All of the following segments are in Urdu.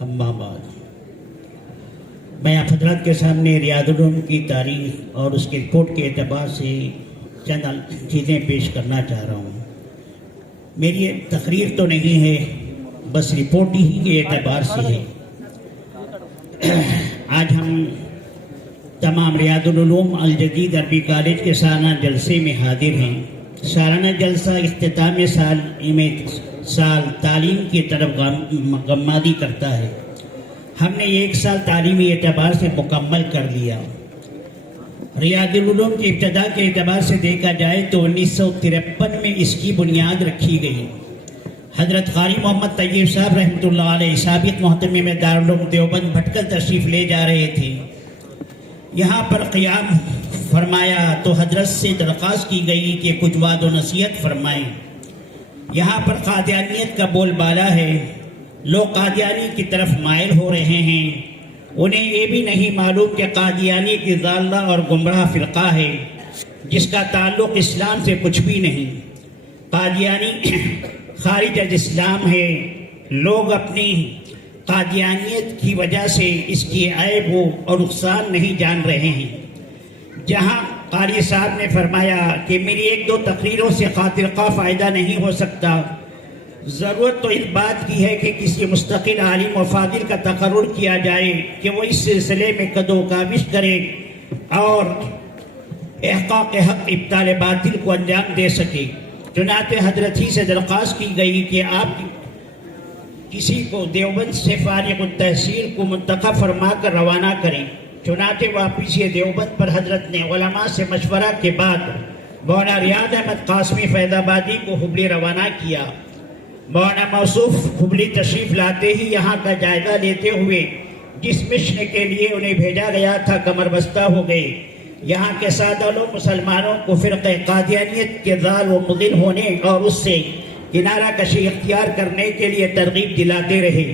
اما بعد، میں آپ حضرات کے سامنے ریاض العلوم کی تاریخ اور اس کے رپورٹ کے اعتبار سے چند چیزیں پیش کرنا چاہ رہا ہوں۔ میری یہ تقریر تو نہیں ہے، بس رپورٹ ہی کے اعتبار سے ہے۔ آج ہم تمام ریاض العلوم الجدید عربی کالج کے سالانہ جلسے میں حاضر ہیں۔ سالانہ جلسہ اختتام سال تعلیم کی طرف غمادی کرتا ہے۔ ہم نے ایک سال تعلیمی اعتبار سے مکمل کر لیا۔ ریاض العلوم کی ابتدا کے اعتبار سے دیکھا جائے تو 1953 میں اس کی بنیاد رکھی گئی۔ حضرت قاری محمد طیب صاحب رحمۃ اللہ علیہ سابق محتمم دارالعلوم دیوبند بھٹکل تشریف لے جا رہے تھے۔ یہاں پر قیام فرمایا تو حضرت سے درخواست کی گئی کہ کچھ وعظ و نصیحت فرمائیں۔ یہاں پر قادیانیت کا بول بالا ہے، لوگ قادیانی کی طرف مائل ہو رہے ہیں۔ انہیں یہ بھی نہیں معلوم کہ قادیانی کی ضالہ اور گمراہ فرقہ ہے جس کا تعلق اسلام سے کچھ بھی نہیں۔ قادیانی خارج از اسلام ہے۔ لوگ اپنی قادیانیت کی وجہ سے اس کی عیب اور نقصان نہیں جان رہے ہیں۔ جہاں قاری صاحب نے فرمایا کہ میری ایک دو تقریروں سے خاطر خواہ فائدہ نہیں ہو سکتا، ضرورت تو اس بات کی ہے کہ کسی مستقل عالم و فاضل کا تقرر کیا جائے کہ وہ اس سلسلے میں قد و کاوش کرے اور احقاق حق ابطال باطل کو انجام دے سکے۔ چنانچہ حضرت ہی سے درخواست کی گئی کہ آپ کسی کو دیوبند سے فارغ التحصیل کو منتخب فرما کر روانہ کریں۔ چنانچہ واپس یہ دیوبند پر حضرت نے علماء سے مشورہ کے بعد مولانا ریاض احمد قاسمی فیض آبادی کو حبلی روانہ کیا۔ مولانا موصوف حبلی تشریف لاتے ہی یہاں کا جائزہ لیتے ہوئے جس مشن کے لیے انہیں بھیجا گیا تھا کمر بستہ ہو گئے۔ یہاں کے سادہ لوگ مسلمانوں کو فرقہ قادیانیت کے ضال و مضل ہونے اور اس سے کنارہ کشی اختیار کرنے کے لیے ترغیب دلاتے رہے۔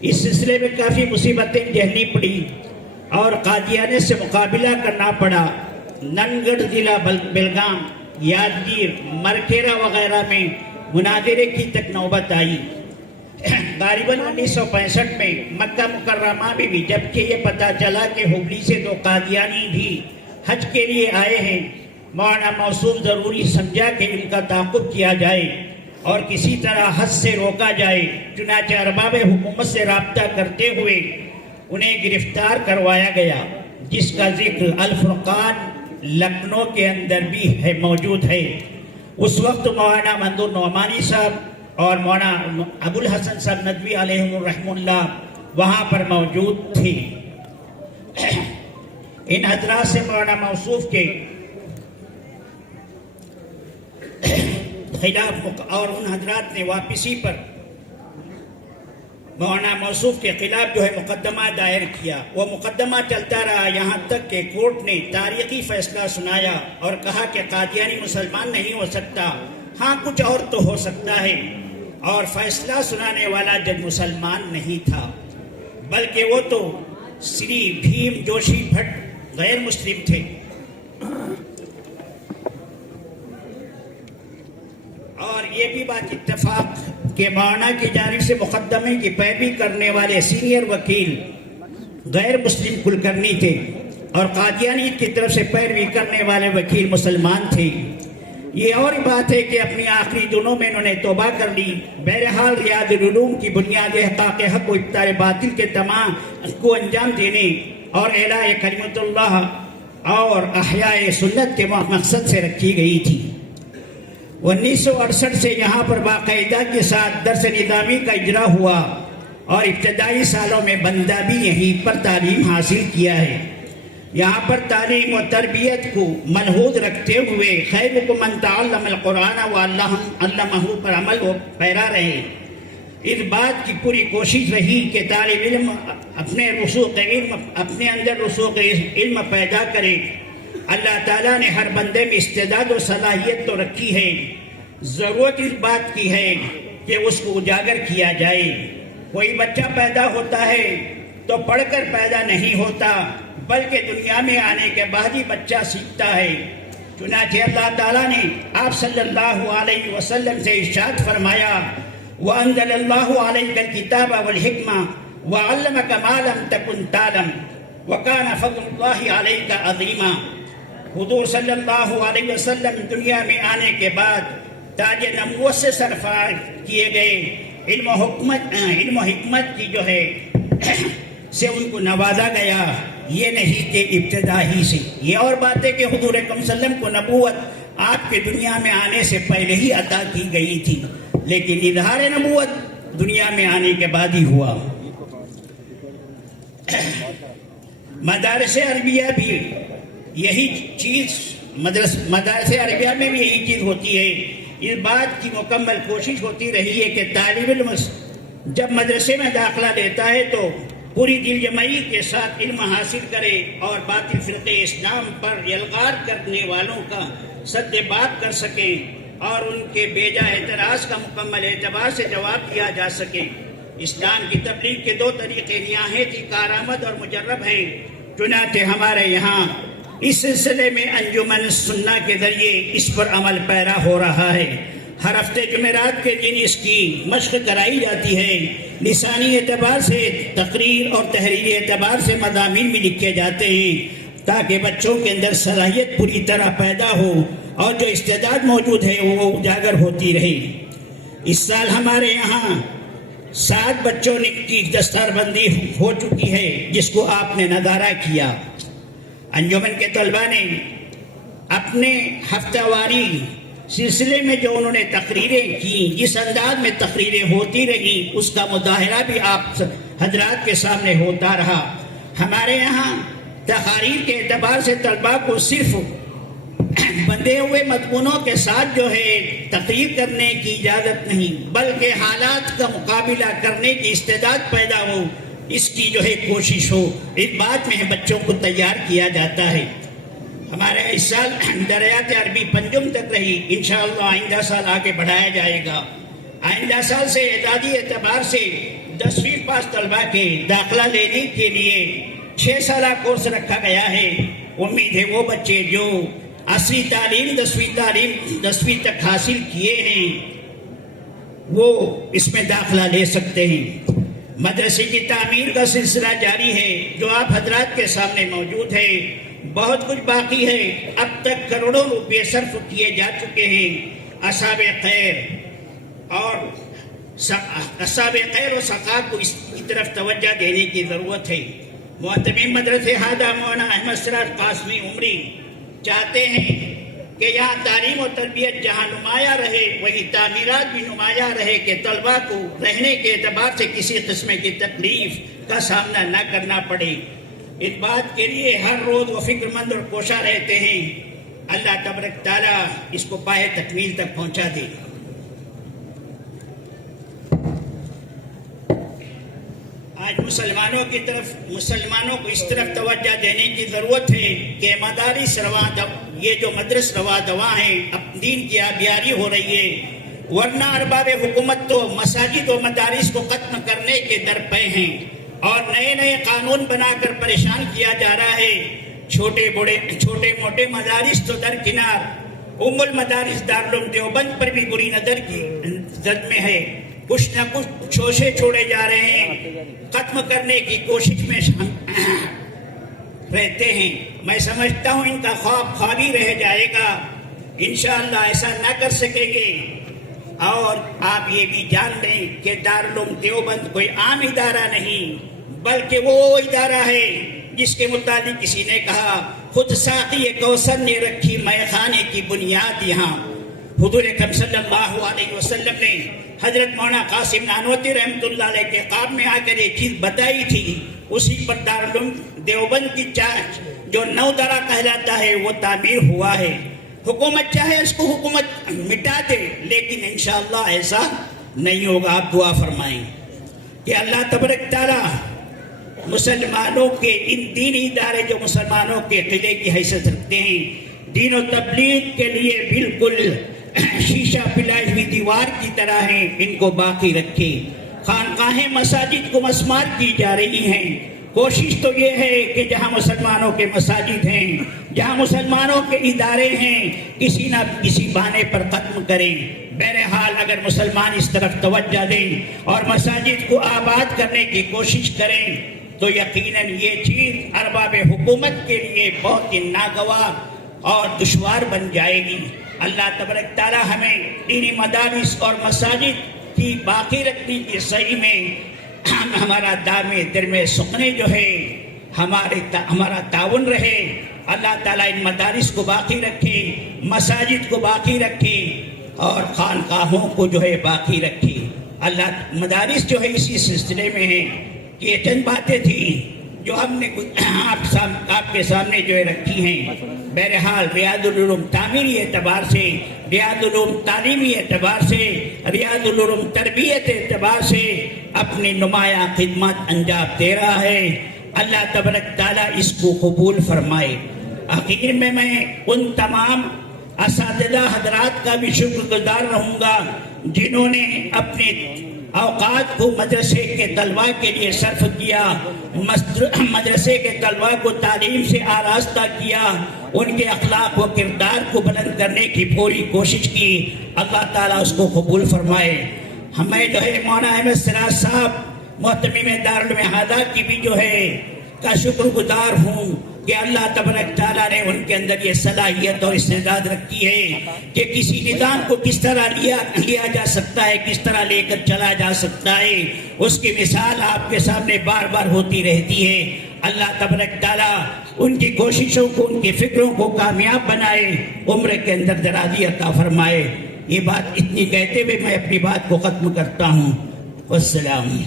اس سلسلے میں کافی مصیبتیں جھیلنی پڑی اور قادیانیت سے مقابلہ کرنا پڑا۔ ننگڑ ضلع بیلگام، یادگیر، مرکیرا وغیرہ میں مناظرے کی تک نوبت آئی۔ غالباً 1965 میں مکہ مکرمہ میں بھی جبکہ یہ پتہ چلا کہ حبلی سے دو قادیانی بھی حج کے لیے آئے ہیں، مولانا موصوف ضروری سمجھا کہ ان کا تعاقب کیا جائے اور کسی طرح حج سے روکا جائے۔ چنانچہ ارباب حکومت سے رابطہ کرتے ہوئے انہیں گرفتار کروایا گیا، جس کا ذکر الفرقان لکھنؤ کے اندر بھی موجود ہے۔ اس وقت مولانا منظور نعمانی صاحب اور مولانا ابو الحسن صاحب ندوی علیہم الرحمہ اللہ وہاں پر موجود تھے۔ ان حضرات سے مولانا موصوف کے خلاف اور ان حضرات نے واپسی پر مولانا موصوف کے خلاف جو ہے مقدمہ دائر کیا۔ وہ مقدمہ چلتا رہا یہاں تک کہ کورٹ نے تاریخی فیصلہ سنایا اور کہا کہ قادیانی مسلمان نہیں ہو سکتا، ہاں کچھ اور تو ہو سکتا ہے۔ اور فیصلہ سنانے والا جج مسلمان نہیں تھا، بلکہ وہ تو سری بھیم جوشی بھٹ غیر مسلم تھے۔ اور یہ بھی بات اتفاق کہ مولانا کی جانب سے مقدمے کی پیروی کرنے والے سینئر وکیل غیر مسلم کلکرنی تھے اور قادیانی کی طرف سے پیروی کرنے والے وکیل مسلمان تھے۔ یہ اور بات ہے کہ اپنی آخری دنوں میں انہوں نے توبہ کر لی۔ بہرحال ریاض العلوم کی بنیاد احقاق حق و ابطال باطل کے تمام کو انجام دینے اور اعلاء کلمت اللہ اور احیاء سنت کے مقصد سے رکھی گئی تھی۔ 1968 سے یہاں پر باقاعدہ کے ساتھ درس نظامی کا اجرا ہوا اور ابتدائی سالوں میں بندہ بھی یہیں پر تعلیم حاصل کیا ہے۔ یہاں پر تعلیم و تربیت کو ملحوظ رکھتے ہوئے خیرکم من تعلم القرآن وعلمہ پر عمل و پیرا رہے۔ اس بات کی پوری کوشش رہی کہ طالب علم اپنے اندر رسوخ علم پیدا کرے۔ اللہ تعالیٰ نے ہر بندے میں استعداد و صلاحیت تو رکھی ہے، ضرورت اس بات کی ہے کہ اس کو اجاگر کیا جائے۔ کوئی بچہ پیدا ہوتا ہے تو پڑھ کر پیدا نہیں ہوتا، بلکہ دنیا میں آنے کے بعد ہی بچہ سیکھتا ہے۔ چنانچہ اللہ تعالیٰ نے آپ صلی اللہ علیہ وسلم سے ارشاد فرمایا، وَأَنزَلَ اللَّهُ عَلَيْكَ الْكِتَابَ وَالْحِكْمَةَ وعلمك ما لم تكن تعلم وكان فضل الله عليك عظيما. حضور صلی اللہ علیہ وسلم دنیا میں آنے کے بعد تاج نبوت سے سرفراز کیے گئے. علم و حکمت کی جو ہے سے ان کو نوازا گیا. یہ نہیں کہ ابتدا ہی سے. یہ اور بات ہے کہ حضور اکرم صلی اللہ علیہ وسلم کو نبوت آپ کے دنیا میں آنے سے پہلے ہی عطا کی گئی تھی، لیکن اظہار نبوت دنیا میں آنے کے بعد ہی ہوا. مدارس عربیہ بھی یہی چیز مدارس عربیہ میں بھی یہی چیز ہوتی ہے. اس بات کی مکمل کوشش ہوتی رہی ہے کہ طالب علم جب مدرسے میں داخلہ لیتا ہے تو پوری دل جمعی کے ساتھ علم حاصل کرے اور باطل فرقے اسلام پر یلغار کرنے والوں کا سد باب کر سکے اور ان کے بیجا اعتراض کا مکمل اعتبار سے جواب دیا جا سکے. اسلام کی تبلیغ کے دو طریقے نہایت ہی کارآمد اور مجرب ہیں. چنانچہ ہمارے یہاں اس سلسلے میں انجمن سنہ کے ذریعے اس پر عمل پیرا ہو رہا ہے. ہر ہفتے جمعرات کے دن اس کی مشق کرائی جاتی ہے. لسانی اعتبار سے تقریر اور تحریری اعتبار سے مضامین بھی لکھے جاتے ہیں تاکہ بچوں کے اندر صلاحیت پوری طرح پیدا ہو اور جو استعداد موجود ہے وہ اجاگر ہوتی رہے. اس سال ہمارے یہاں 7 بچوں کی دستار بندی ہو چکی ہے جس کو آپ نے نظارہ کیا. انجمن کے طلباء نے اپنے ہفتہ واری سلسلے میں جو انہوں نے تقریریں کی، جس انداز میں تقریریں ہوتی رہی اس کا مظاہرہ بھی آپ حضرات کے سامنے ہوتا رہا. ہمارے یہاں تقاریر کے اعتبار سے طلباء کو صرف بندے ہوئے مضمونوں کے ساتھ جو ہے تقریر کرنے کی اجازت نہیں، بلکہ حالات کا مقابلہ کرنے کی استعداد پیدا ہو، اس کی جو ہے کوشش ہو. اس بات میں بچوں کو تیار کیا جاتا ہے. ہمارے اس سال دریات عربی پنجم تک رہی. انشاءاللہ آئندہ سال آگے بڑھایا جائے گا. آئندہ سال سے اعدادی اعتبار سے 10ویں پاس طلباء کے داخلہ لینے کے لیے 6 سالہ کورس رکھا گیا ہے. امید ہے وہ بچے جو عصری تعلیم 10ویں تک حاصل کیے ہیں وہ اس میں داخلہ لے سکتے ہیں. مدرسے کی تعمیر کا سلسلہ جاری ہے جو آپ حضرات کے سامنے موجود ہے. بہت کچھ باقی ہے. اب تک کروڑوں روپے صرف کیے جا چکے ہیں. اصحاب خیر و سخا کو اس کی طرف توجہ دینے کی ضرورت ہے. محتمم مدرسے ہادہ مولانا احمد سراج قاسمی عمری چاہتے ہیں کہ یہاں تعلیم و تربیت جہاں نمایاں رہے وہی تعمیرات بھی نمایاں رہے کہ طلباء کو رہنے کے اعتبار سے کسی قسم کی تکلیف کا سامنا نہ کرنا پڑے. اس بات کے لیے ہر روز وہ فکر مند اور کوشاں رہتے ہیں. اللہ تبارک تعالیٰ اس کو پائے تکمیل تک پہنچا دے. آج مسلمانوں کو اس طرف توجہ دینے کی ضرورت ہے کہ مدارس یہ جو مدرس روا دوا ہیں اب دین کی آبیاری ہو رہی ہے، ورنہ ارباب حکومت تو مساجد و مدارس کو ختم کرنے کے درپے ہیں اور نئے قانون بنا کر پریشان کیا جا رہا ہے. چھوٹے موٹے مدارس تو درکنار، ام المدارس دارالعلوم دیوبند پر بھی بری نظر کی زد میں ہے. کچھ نہ کچھ شوشے چھوڑے جا رہے ہیں، ختم کرنے کی کوشش میں رہتے ہیں. میں سمجھتا ہوں ان کا خواب ہی رہ جائے گا. انشاءاللہ ایسا نہ کر سکیں گے. اور آپ یہ بھی جان لیں کہ دارالعلوم دیوبند کوئی عام ادارہ نہیں بلکہ وہ ادارہ ہے جس کے متعلق کسی نے کہا خود ساقی کوثر نے رکھی مے خانے کی بنیاد یہاں. حضور اکرم صلی اللہ علیہ وسلم نے حضرت مولانا قاسم نانوتوی رحمۃ اللہ علیہ کے خواب میں آ کر یہ چیز بتائی تھی. اسی پر دارالعلوم دیوبند کی جو 9 درہ کہلاتا ہے وہ تعمیر ہوا ہے. حکومت چاہے اس کو حکومت مٹا دے لیکن انشاءاللہ ایسا نہیں ہوگا. آپ دعا فرمائیں کہ اللہ تبارک تعالیٰ مسلمانوں کے ان دینی ادارے جو مسلمانوں کے قلعے کی حیثیت رکھتے ہیں دین و تبلیغ کے لیے بالکل شیشہ پلائی ہوئی دیوار کی طرح ہیں، ان کو باقی رکھے. خانقاہیں مساجد کو مسمار کی جا رہی ہیں. کوشش تو یہ ہے کہ جہاں مسلمانوں کے مساجد ہیں جہاں مسلمانوں کے ادارے ہیں کسی نہ کسی بہانے پر ختم کریں۔ بہرحال اگر مسلمان اس طرف توجہ دیں اور مساجد کو آباد کرنے کی کوشش کریں تو یقیناً یہ چیز ارباب حکومت کے لیے بہت ہی ناگوار اور دشوار بن جائے گی۔ اللہ تبارک تعالی ہمیں دینی مدارس اور مساجد کی باقی رکھنے کی صحیح میں ہمارا دامِ در میں سکنے جو ہے ہمارا تعاون رہے۔ اللہ تعالیٰ ان مدارس کو باقی رکھے، مساجد کو باقی رکھے اور خانقاہوں کو جو ہے باقی رکھے۔ اللہ مدارس جو ہے اسی سلسلے میں ہیں کہ یہ چند باتیں تھیں جو ہم نے آپ کے سامنے جو ہے رکھی ہیں۔ بہرحال ریاض العلوم تعمیری اعتبار سے، ریاض العلوم تعلیمی اعتبار سے، ریاض العلوم تربیت اعتبار سے اپنی نمایاں خدمات انجام دے رہا ہے۔ اللہ تبارک تعالیٰ اس کو قبول فرمائے۔ آخر میں ان تمام اساتذہ حضرات کا بھی شکر گزار رہوں گا جنہوں نے اپنے اوقات کو مدرسے کے طلباء کے لیے صرف کیا، مدرسے کے طلباء کو تعلیم سے آراستہ کیا، ان کے اخلاق و کردار کو بلند کرنے کی پوری کوشش کی۔ اللہ تعالیٰ اس کو قبول فرمائے۔ ہمیں جو ہے مولانا احمد سراج صاحب محتمم دارالمعہدہ کی بھی جو ہے کا شکر گزار ہوں کہ اللہ تبارک تعالیٰ نے ان کے اندر یہ صلاحیت اور استعداد رکھی ہے کہ کسی نظام کو کس طرح لیا جا سکتا ہے، کس طرح لے کر چلا جا سکتا ہے، اس کی مثال آپ کے سامنے بار بار ہوتی رہتی ہے۔ اللہ تبارک تعالیٰ ان کی کوششوں کو، ان کی فکروں کو کامیاب بنائے، عمر کے اندر درازی عطا فرمائے۔ یہ بات اتنی کہتے ہوئے میں اپنی بات کو ختم کرتا ہوں۔ والسلام۔